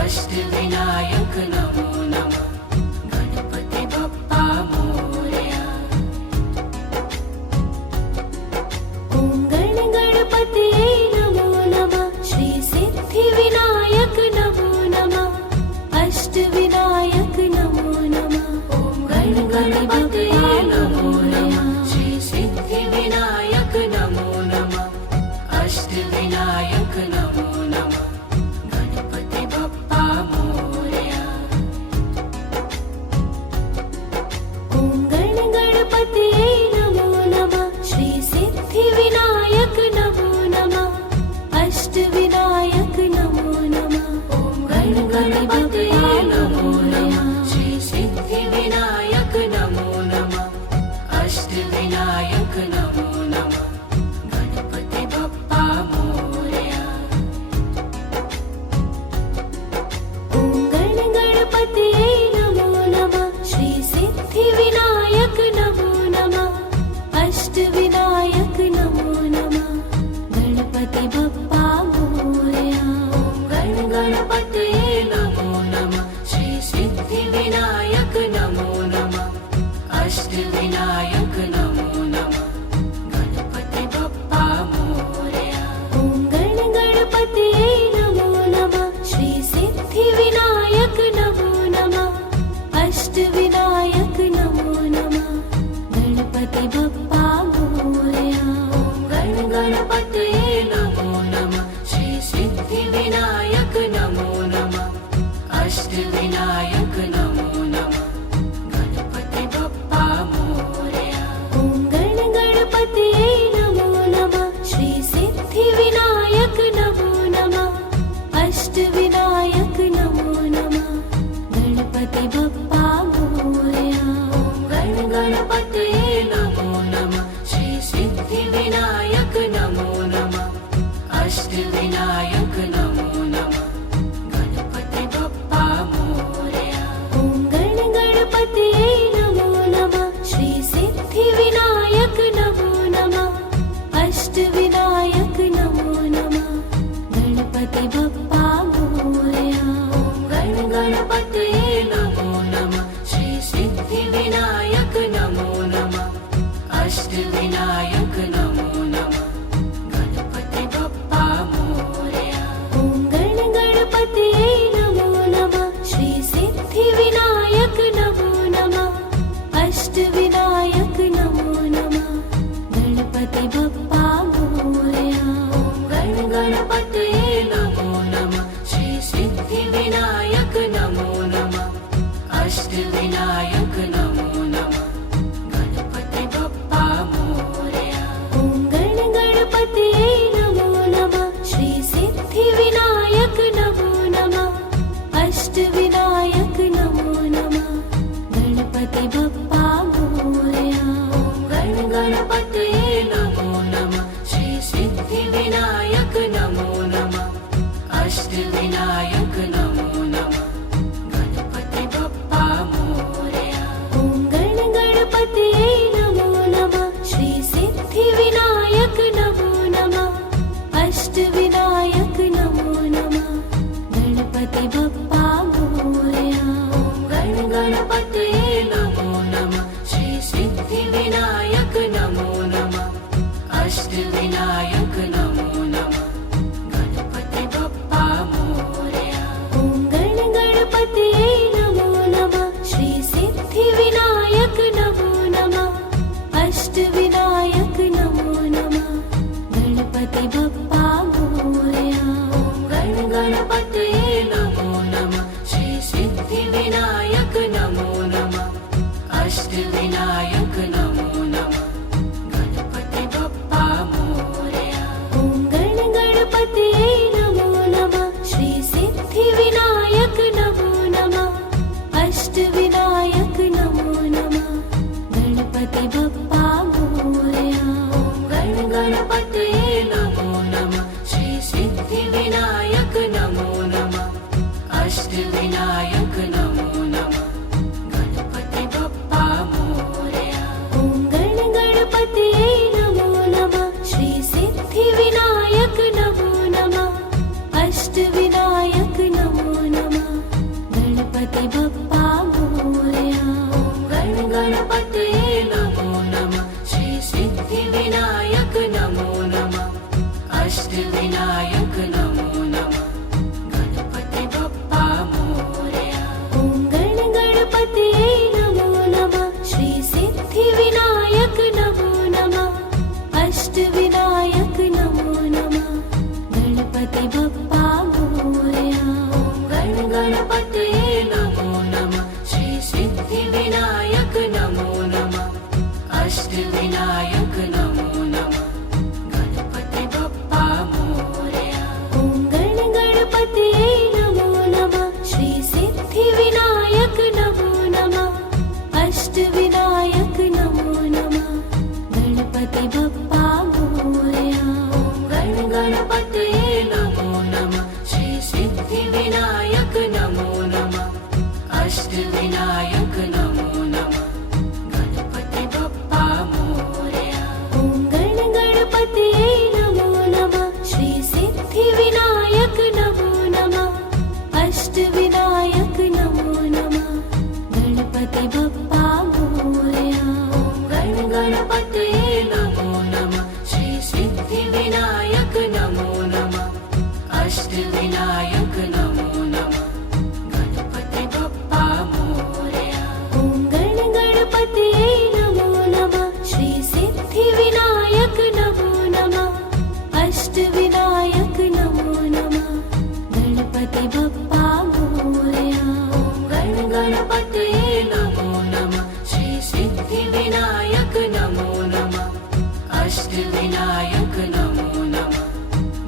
अष्टविनायक नमो नमः गणपति बप्पा मोरया ॐ गण गणपतये नमो नमः श्री सिद्धिविनायक नमो नमः अष्टविनायक नमो नमः ॐ गण गणपतये नमो नमः श्री सिद्धिविनायक नमो नमः अष्टविनायक नमो नमः गणपति बप्पा मोरया ॐ गण गणपतये नमो नमः श्री सिद्धिविनायक गणपतये नमो नमः श्री सिद्धिविनायक नमो नमः अष्टविनायक नमो नमः गणपति बप्पा मोरया ॐ गणपतये नमो नमः श्री सिद्धिविनायक नमो नमः अष्टविनायक नमो नमः गणपति बप्पा मोरया गणपतये नमो नमः श्री सिद्धिविनायक नमो नमः अष्टविनायक नमो नमः गणपति बप्पा मोरया ॐ गणपतये नमो नमः श्री सिद्धिविनायक नमो नमः अष्टविनायक नमो नमः गणपति बप्पा मोरया गणपतये नमो नमः श्री सिद्धिविनायक नमो नमः अष्टविनायक नमो नमः गणपति बप्पा मोरया ॐ गणपतये नमो नमः श्री सिद्धिविनायक नमो नमः अष्टविनायक नमो नमः गणपति बप्पा मोरया गणपतये नमो नमः श्री सिद्धिविनायक नमो नमः अष्टविनायक नमो नमः गणपति बप्पा मोरया ॐ गणपतये नमो नमः श्री सिद्धिविनायक नमो नमः अष्टविनायक नमो नमः गणपति बप्पा मोरया गणपतये नमो नमः श्री सिद्धिविनायक नमो नमः अष्टविनायक नमो नमः गणपति बप्पा मोरया ॐ गणपतये नमो नमः श्री सिद्धिविनायक नमो नमः अष्टविनायक नमो नमः गणपति बप्पा मोरया गणपतये नमो नमः श्री सिद्धिविनायक नमो नमः अष्टविनायक नमो नमः गणपति बप्पा मोरया ॐ गणपतये नमो नमः श्री सिद्धिविनायक नमो नमः अष्टविनायक नमो नमः गणपति बप्पा मोरया गणपतये नमो नमः श्री सिद्धिविनायक नमो नमः अष्टविनायक नमो नमः गणपति बप्पा मोरया ॐ गणपतये नमो नमः श्री सिद्धिविनायक नमो नमः अष्टविनायक नमो नमः गणपति बप्पा मोरया गणपतये नमो नमः श्री सिद्धिविनायक नमो नमः अष्टविनायक नमो नमः गणपति बप्पा मोरया ॐ गणपतये नमो नमः श्री सिद्धिविनायक नमो नमः अष्टविनायक नमो नमः गणपति बप्पा मोरया गणपतये नमो नमः श्री सिद्धिविनायक नमो नमः अष्टविनायक नमो नमः गणपति बप्पा मोरया ॐ गणपतये नमो नमः श्री सिद्धिविनायक नमो नमः अष्टविनायक नमो नमः गणपति बप्पा मोरया गणपतये नमो नमः श्री सिद्धिविनायक नमो नमः अष्टविनायक नमो नमः गणपति बप्पा मोरया ॐ गणपतये नमो नमः श्री सिद्धिविनायक नमो नमः अष्टविनायक नमो नमः गणपति बप्पा मोरया गणपतये नमो नमः श्री सिद्धिविनायक नमो नमः अष्टविनायक नमो नमः गणपति बप्पा मोरया ॐ गणपतये नमो नमः श्री सिद्धिविनायक नमो नमः अष्टविनायक नमो नमः गणपति बप्पा मोरया गणपतये नमो नमः अष्टविनायक नमो नमः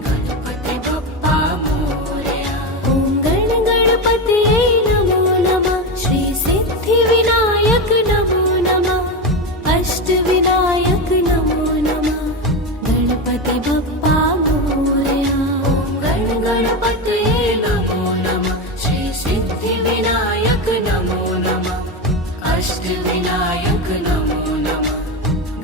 गणपति बप्पा मोरया ॐ गण गणपतये नमो नमः श्री सिद्धिविनायक नमो नमः अष्टविनायक नमो नमः गणपति बप्पा मोरया गण गणपतये नमो नमः श्री सिद्धिविनायक नमो नमः अष्टविनायक नमो नमः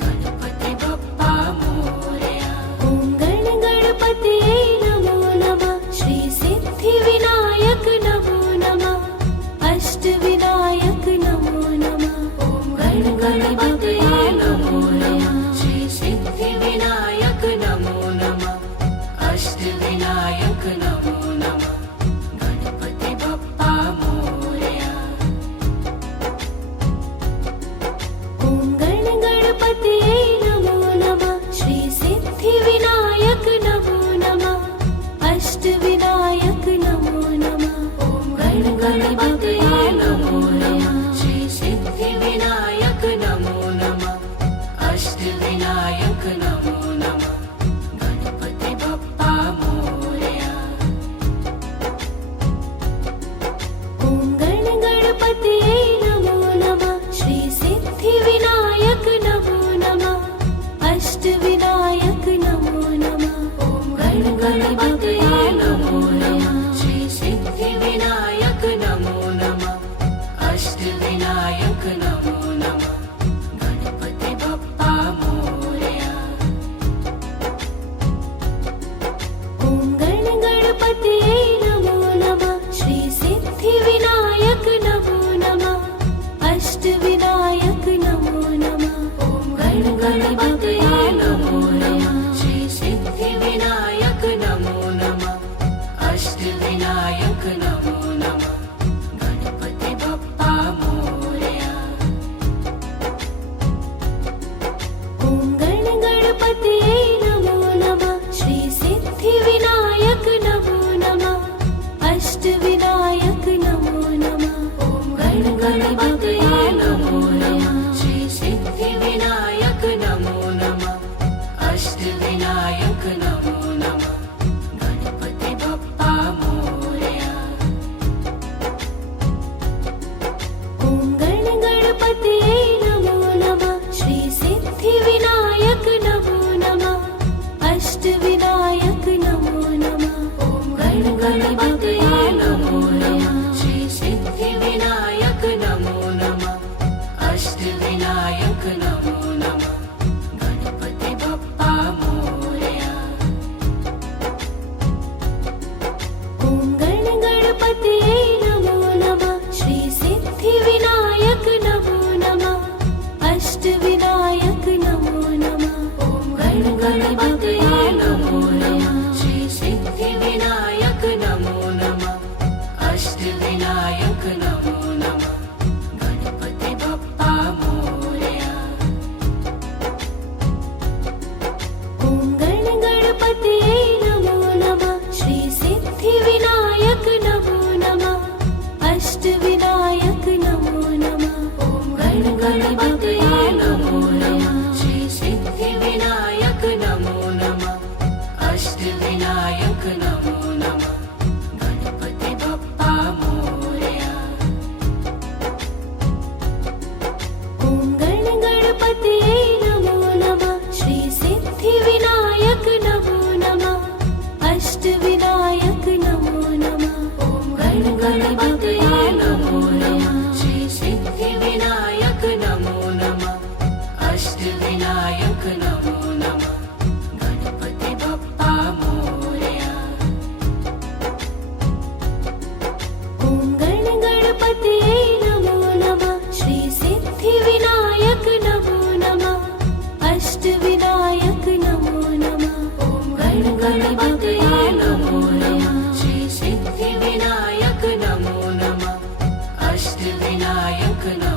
गणपति बप्पा मोरया ॐ गण गणपतये नमो नमः श्री सिद्धिविनायक नमो नमः अष्टविनायक नमो नमः गण गणपतये नमो नमः श्री सिद्धिविनायक नमो नमः अष्टविनायक नमो नमः गणपति बप्पा मोरया ॐ गण गणपतये नमो नमः श्री सिद्धिविनायक नमो नमः अष्टविनायक नमो नमः गण गणपतये नमो नमः श्री सिद्धिविनायक नमो नमः अष्टविनायक नमो नमः गणपति बप्पा मोरया ॐ गण गणपतये नमो नमः श्री सिद्धिविनायक नमो नमः अष्टविनायक नमो नमः गण गणपतये नमो नमः श्री सिद्धिविनायक नमो नमः अष्टविनायक नमो नमः गणपति बप्पा मोरया ॐ गण गणपतये नमो नमः श्री सिद्धिविनायक नमो नमः अष्टविनायक नमो नमः गण गणपतये नमो नमः श्री सिद्धिविनायक नमो नमः अष्टविनायक नमो नमः गणपति बप्पा मोरया ॐ गण गणपतये नमो नमः श्री सिद्धिविनायक नमो नमः अष्टविनायक नमो नमः गण गणपतये नमो नमः श्री सिद्धिविनायक नमो नमः अष्टविनायक नमो नमः गणपति बप्पा मोरया ॐ गण गणपतये नमो नमः श्री सिद्धिविनायक नमो नमः अष्टविनायक नमो नमः गण गणपतये नमो नमः श्री सिद्धिविनायक नमो नमः अष्टविनायक नमो नमः गणपति बप्पा मोरया ॐ गण गणपतये नमो नमः श्री सिद्धिविनायक नमो नमः अष्टविनायक नमो नमः गण गणपतये नमो नमः श्री सिद्धिविनायक नमो नमः अष्टविनायक नमो नमः गणपति बप्पा मोरया ॐ गण गणपतये नमो नमः श्री सिद्धिविनायक नमो नमः अष्टविनायक नमो नमः गण गणपतये नमो नमः श्री सिद्धिविनायक नमो नमः अष्टविनायक नमो नमः गणपति बप्पा मोरया ॐ गण गणपतये नमो नमः श्री सिद्धिविनायक नमो नमः अष्टविनायक नमो नमः गण गणपतये नमो नमः श्री सिद्धिविनायक नमो नमः अष्टविनायक नमो नमः गणपति बप्पा मोरया ॐ गण गणपतये नमो नमः श्री सिद्धिविनायक नमो नमः अष्टविनायक नमो नमः गण गणपतये नमो नमः श्री सिद्धिविनायक नमो नमः अष्टविनायक नमो